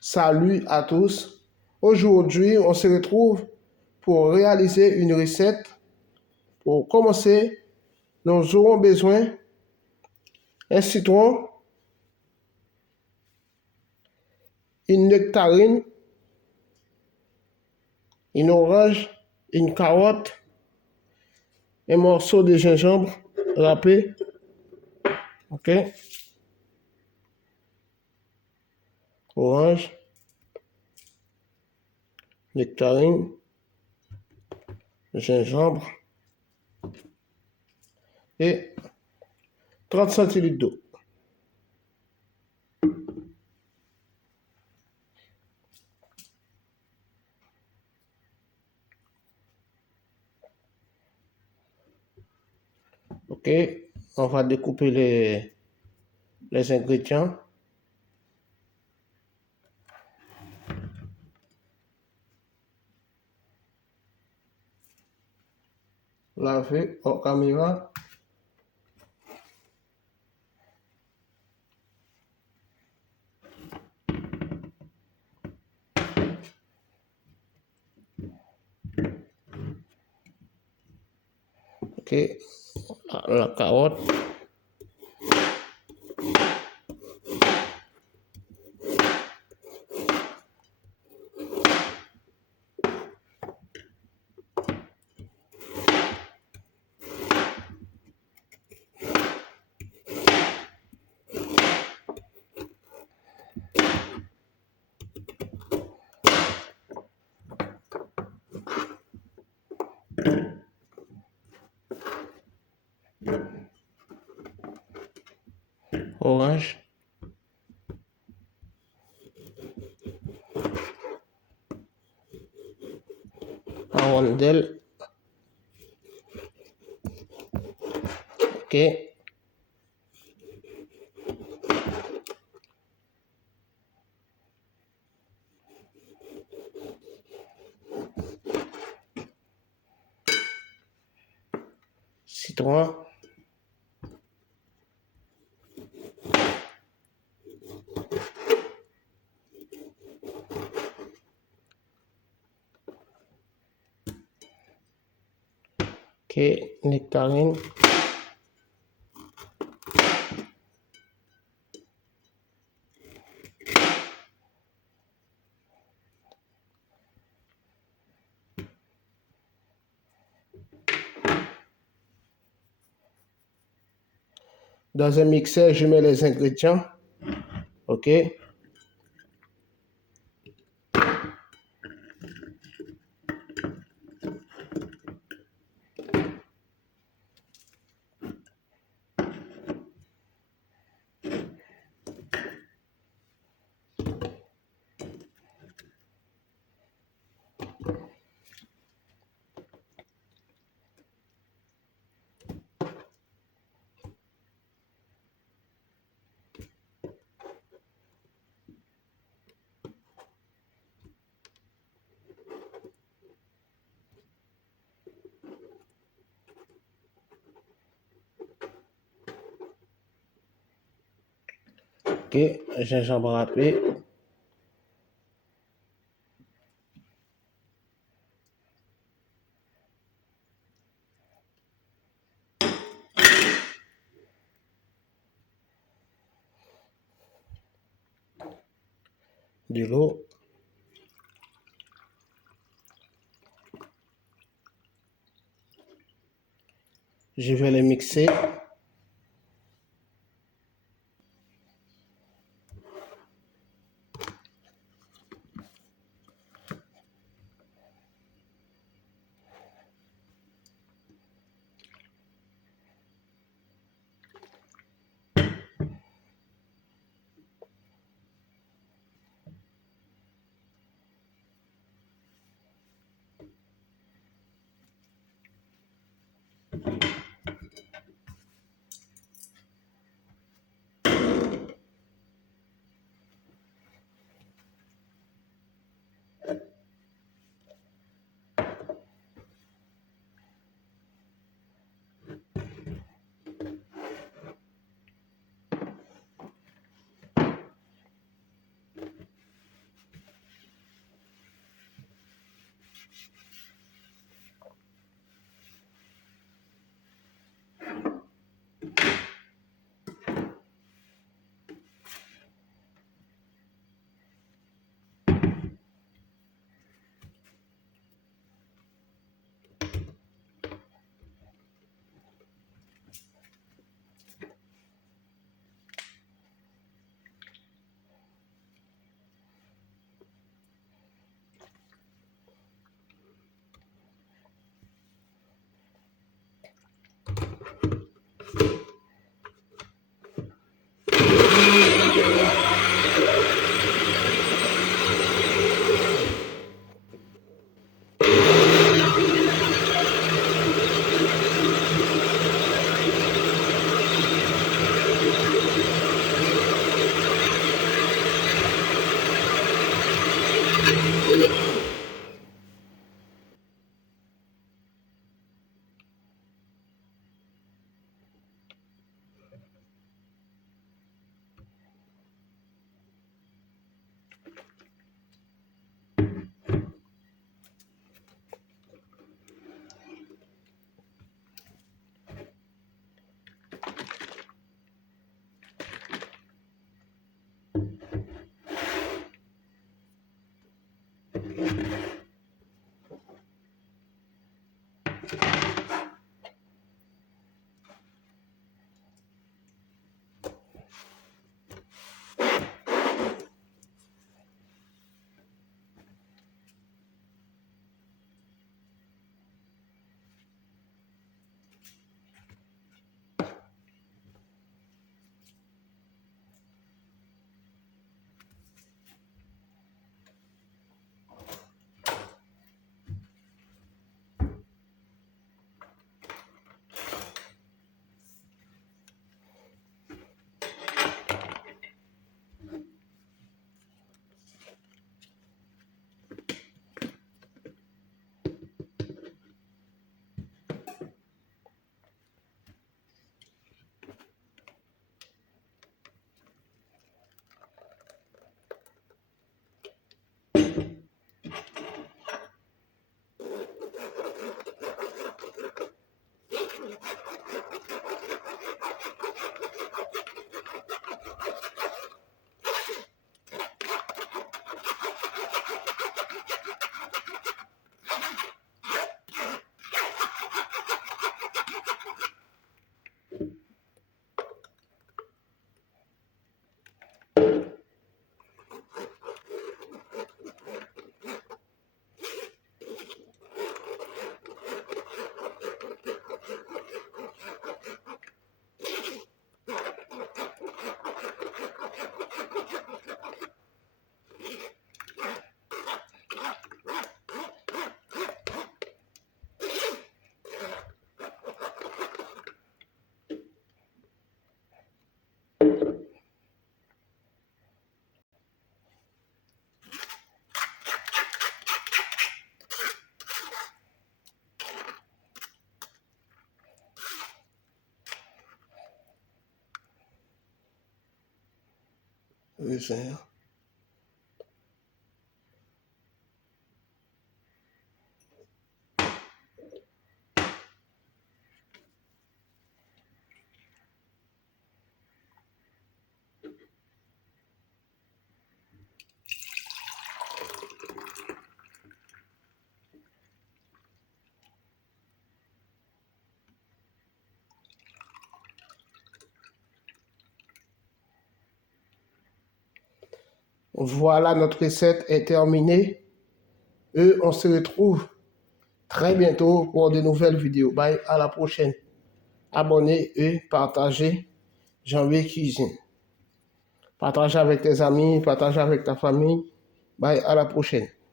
Salut à tous. Aujourd'hui, on se retrouve pour réaliser une recette. Pour commencer, nous aurons besoin d'un citron, une nectarine, une orange, une carotte, un morceau de gingembre râpé. OK? Orange, nectarine, gingembre et 30 centilitres d'eau. OK? On va découper les ingrédients. Laver au caméra. OK? La carotte. Orange, en rondelle. OK. Citron. OK, nectarine. Dans un mixeur, je mets les ingrédients. OK. OK, gingembre râpé. De l'eau. Je vais les mixer. Oui, Seigneur. Voilà, notre recette est terminée. Et on se retrouve très bientôt pour de nouvelles vidéos. Bye, à la prochaine. Abonnez et partagez Janvier Cuisine. Partagez avec tes amis, partagez avec ta famille. Bye, à la prochaine.